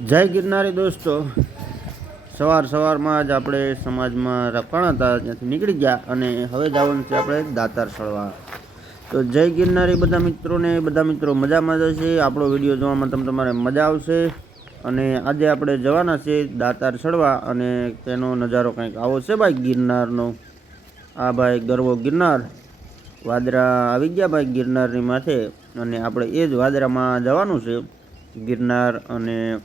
જય ગિરનારી દોસ્તો. સવાર સવારમાં જ આપણે સમાજમાં રખવાના હતા, ત્યાંથી નીકળી ગયા અને હવે જવાનું છે આપણે દાતાર સળવા. તો જય ગિરનારી બધા મિત્રોને, બધા મિત્રો મજામાં જ છે આપણો વીડિયો જોવામાં તમને તમારે મજા આવશે. અને આજે આપણે જવાના છે દાતાર સળવા અને તેનો નજારો કંઈક આવો છે ભાઈ ગિરનારનો? આ ભાઈ ગરવો ગિરનાર. વાદરા આવી ગયા ભાઈ ગિરનારની માથે અને આપણે એ જ વાદરામાં જવાનું છે ગિરનાર અને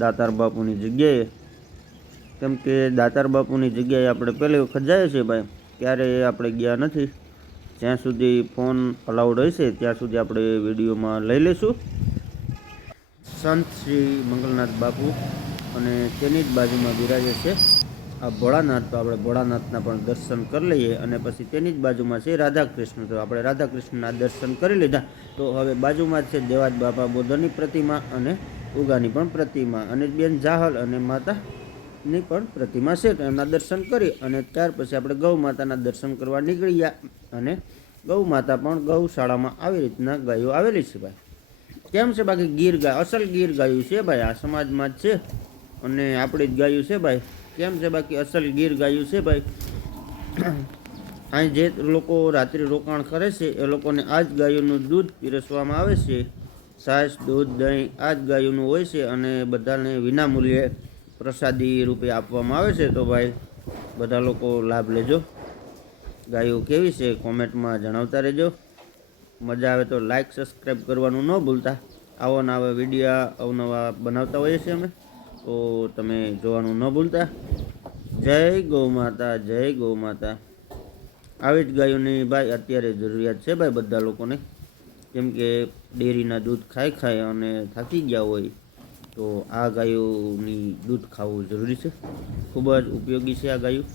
દાતાર બાપુની જગ્યાએ. કેમ કે દાતાર બાપુની જગ્યાએ આપણે પહેલી વખત જઈએ છીએ ભાઈ ત્યારે આપણે ગયા નથી. જ્યાં સુધી ફોન અલાઉડ હશે, ત્યાં સુધી આપણે વિડીયોમાં લઈ લઈશું. સંત શ્રી મંગલનાથ બાપુ અને તેની જ બાજુમાં બિરાજે છે. આ ભોળાનાથ, તો આપણે ભોળાનાથના પણ દર્શન કરી લઈએ અને પછી તેની જ બાજુમાં છે રાધાકૃષ્ણ. તો આપણે રાધાકૃષ્ણના દર્શન કરી લીધા. તો હવે બાજુમાં જ છે દેવાજ બાપા બુદ્ધની પ્રતિમા અને ઉગાની પણ પ્રતિમા અને બેન જાહલ અને માતાની પણ પ્રતિમા છે. એમના દર્શન કરી અને ત્યાર પછી આપણે ગૌ માતાના દર્શન કરવા નીકળી ગયા અને ગૌ માતા પણ ગૌશાળામાં આવી રીતના ગાયો આવેલી છે ભાઈ. કેમ છે બાકી ગીર ગાય? અસલ ગીર ગાયું છે ભાઈ, આ સમાજમાં જ છે અને આપણી જ ગાયું છે ભાઈ. કેમ છે બાકી અસલ ગીર ગાયું છે ભાઈ? અહીં જે લોકો રાત્રિ રોકાણ કરે છે, એ લોકોને આ જ ગાયોનું દૂધ પીરસવામાં આવે છે. છાશ દૂધ, દહીં આ જ ગાયોનું હોય છે અને બધાને વિનામૂલ્યે પ્રસાદી રૂપે આપવામાં આવે છે. તો ભાઈ, બધા લોકો લાભ લેજો. ગાયો કેવી છે કોમેન્ટમાં જણાવતા રહેજો. મજા આવે તો લાઈક, સબસ્ક્રાઈબ કરવાનું ન ભૂલતા. આવો નવા વિડીયા અવનવા બનાવતા હોઈએ છીએ અમે. તો તમે જોવાનું ન ભૂલતા. જય ગૌ માતા, જય ગૌ માતા. આવી જ ગાયોની ભાઈ અત્યારે જરૂરિયાત છે ભાઈ બધા લોકોને. કેમ કે ડેરીના દૂધ ખાઈ ખાઈ અને થાકી ગયા હોય, તો આ ગાયોની દૂધ ખાવું જરૂરી છે. ખૂબ જ ઉપયોગી છે આ ગાયું.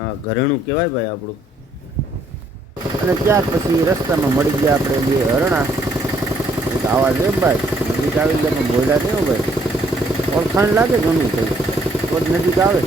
આ ઘરેણું કહેવાય ભાઈ આપણું. અને ત્યાર પછી રસ્તામાં મળી ગયા આપણે બે હરણા. આવા છે ભાઈ, નજીક આવી ગયા બોલ્યા નહીં ભાઈ. ઓળખાણ લાગે ઘણું થઈ તો નજીક આવે.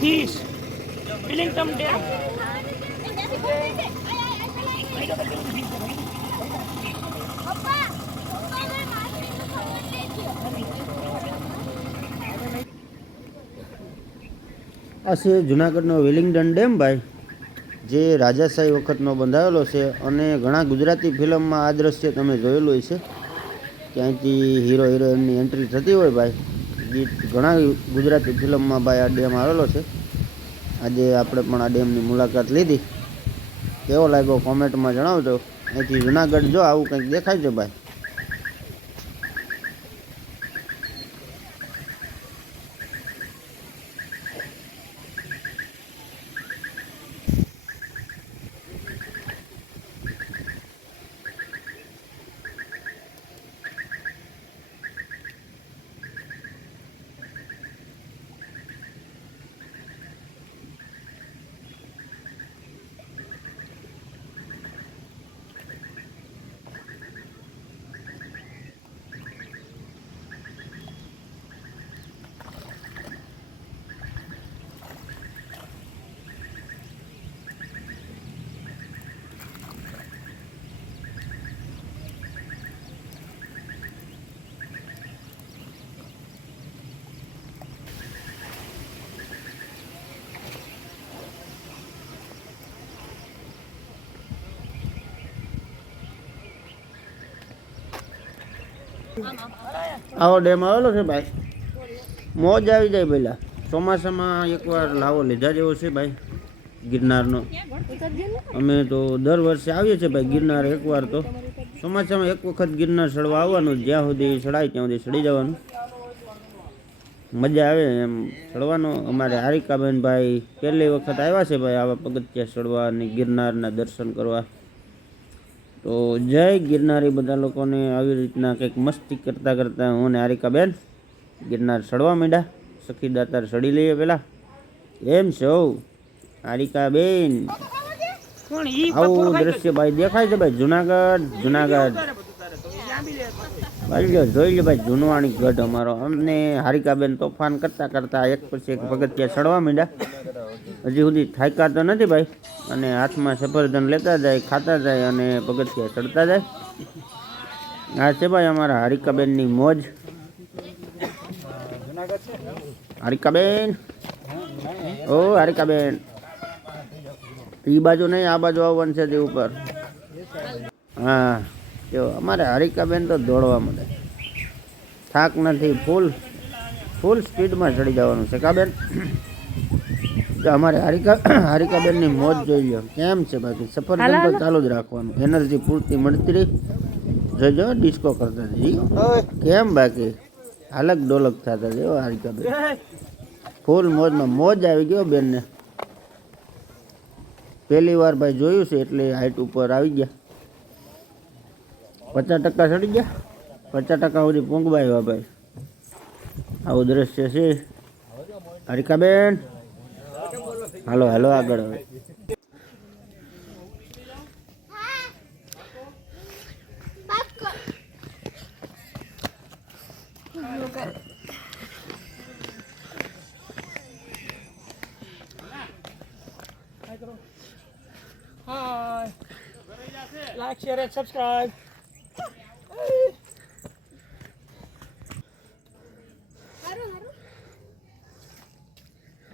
Peace. Feeling ખબર નથી આ છે જુનાગઢનો વિલિંગડન ડેમ ભાઈ, જે રાજાશાહી વખતનો બંધાવેલો છે અને ઘણા ગુજરાતી ફિલ્મમાં આ દ્રશ્ય તમે જોયેલું હશે ક્યાંયથી હીરો હિરોઈનની એન્ટ્રી થતી હોય ભાઈ. ગીત ઘણા ગુજરાતી ફિલ્મમાં ભાઈ આ ડેમ આવેલો છે. આજે આપણે પણ આ ડેમની મુલાકાત લીધી. કેવો લાગ્યો કોમેન્ટમાં જણાવજો. અહીંથી જુનાગઢ જો આવું કંઈક દેખાય છે ભાઈ. આવો ડેમ આવેલો છે ભાઈ. મોજ આવી જાય પેલા. ચોમાસામાં એકવાર લાવો લીધા જેવો છે ભાઈ, ગિરનારનો. અમે તો દર વર્ષે આવીએ છીએ ભાઈ ગિરનાર એકવાર તો. ચોમાસામાં એક વખત ગિરનાર ચડવા આવવાનું, જ્યાં સુધી ચડાય ત્યાં સુધી ચડી જવાનું. મજા આવે એમ ચડવાનો. અમારે હારિકાબેન ભાઈ પહેલી વખત આવ્યા છે ભાઈ આવા પગથિયા ચડવા અને ગિરનારના દર્શન કરવા. તો જય ગિરનારી બધા લોકોને આવી રીતના કંઈક મસ્તી કરતાં કરતાં હું ને હારિકાબેન ગિરનાર સડવા માંડ્યા. સખી દાતાર સડી લઈએ પેલા. એમ છે? હો હારિકાબેન આવું દ્રશ્ય ભાઈ દેખાય છે ભાઈ? જુનાગઢ જુનાગઢ. લ્યો, જોઈ લે ભાઈ જૂનવાણી ગઢ અમારો. અમને હારિકાબેન તોફાન કરતા કરતા એક પછી એક પગથિયા ચડવા માંડ્યા. હજી સુધી થાક્યા તો નથી ભાઈ અને હાથમાં સફરજન લેતા જાય ખાતા જાય અને પગથિયા ચડતા જાય. આ છે ભાઈ અમારા હારિકાબેનની મોજ. હારિકાબેન. ઓ હારિકાબેન. એ બાજુ નહીં આ બાજુ આવવાનું છે તે ઉપર. હા. જો અમારે હરિકાબેન તો દોડવા મળે થાક નથી ફૂલ ફૂલ સ્પીડમાં ચડી જવાનું છે. કાબેન તો અમારે હારિકા હારિકાબેનની મોજ જોઈ લો કેમ છે બાકી? સફરજન તો ચાલુ જ રાખવાનું. એનર્જી પૂરતી મળતી રહી. જોજો ડિસ્કો કરતા જઈ કેમ બાકી? હાલક ડોલક થતા જેવો હારિકાબેન. ફૂલ મોજમાં મોજ આવી ગયો બેનને. પહેલી વાર ભાઈ જોયું છે એટલે હાઈટ ઉપર આવી ગયા. પચાસ ટકા ચડી ગયા પચાસ ટકા સુધી પૂંગવા આવ્યા ભાઈ આવું દ્રશ્ય છે હરિકાબેન હાલો હાલો આગળ હવે બાપ કર હાય લાઈક શેર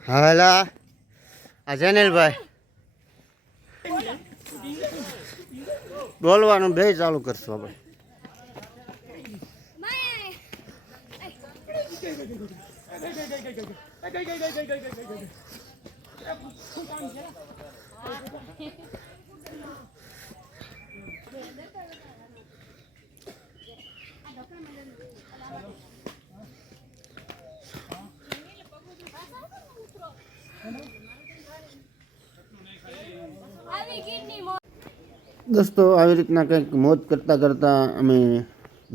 હાલા. આ જેનેલભાઈ. બોલવાનું બે ચાલુ કરશું આપણે. બાય આવી દોસ્તો, આવી રીતના કંઈક મોજ કરતાં કરતાં અમે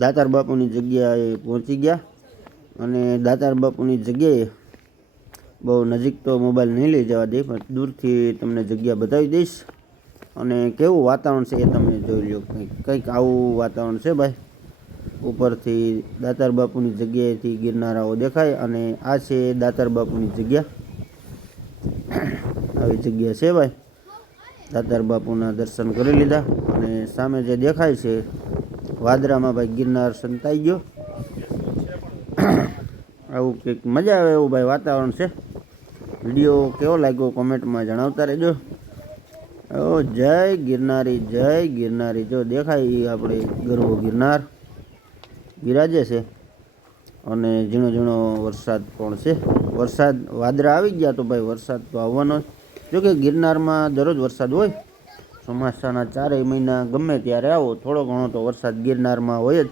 દાતાર બાપુની જગ્યાએ પહોંચી ગયા અને દાતાર બાપુની જગ્યાએ બહુ નજીક તો મોબાઈલ નહીં લઈ જવા દે, પણ દૂરથી તમને જગ્યા બતાવી દઈશ અને કેવું વાતાવરણ છે એ તમે જોઈ લો કંઈક કંઈક આવું વાતાવરણ છે ભાઈ? ઉપરથી દાતાર બાપુની જગ્યાએથી ગિરનારાઓ દેખાય અને આ છે દાતાર બાપુની જગ્યા. આવી જગ્યા છે ભાઈ. દાતાર બાપુના દર્શન કરી લીધા અને સામે જે દેખાય છે, વાદરામાં ભાઈ ગિરનાર સંતાઈ ગયો. આવું કંઈક મજા આવે એવું ભાઈ વાતાવરણ છે. વીડિયો કેવો લાગ્યો કોમેન્ટમાં જણાવતા રહેજો. ઓ જય ગિરનારી જય ગિરનારી. જો દેખાય એ આપણે ગરવો ગિરનાર. બિરાજે છે. અને ઝીણો ઝીણો વરસાદ પણ છે. વરસાદ વાદળા આવી ગયા તો ભાઈ વરસાદ તો આવવાનો જ. જોકે ગિરનારમાં દરરોજ વરસાદ હોય. ચોમાસાના ચારેય મહિના ગમે ત્યારે આવો, થોડો ઘણો તો વરસાદ ગિરનારમાં હોય જ.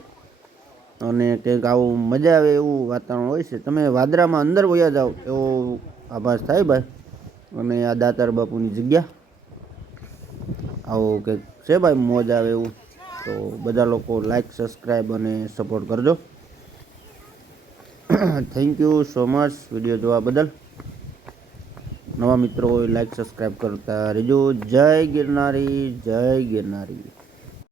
અને કંઈક આવું મજા આવે એવું વાતાવરણ હોય છે. તમે વાદરામાં અંદર વયા જાઓ એવો આભાસ થાય ભાઈ. અને આ દાતાર બાપુની જગ્યા. આવો કંઈક છે ભાઈ, મોજ આવે એવું. તો બધા લોકો લાઈક સબસ્ક્રાઈબ અને સપોર્ટ કરજો. Thank you so much video જોવા બદલ. નવા મિત્રો લાઈક સબસ્ક્રાઈબ કરતા રહેજો. જય ગિરનારી જય ગિરનારી.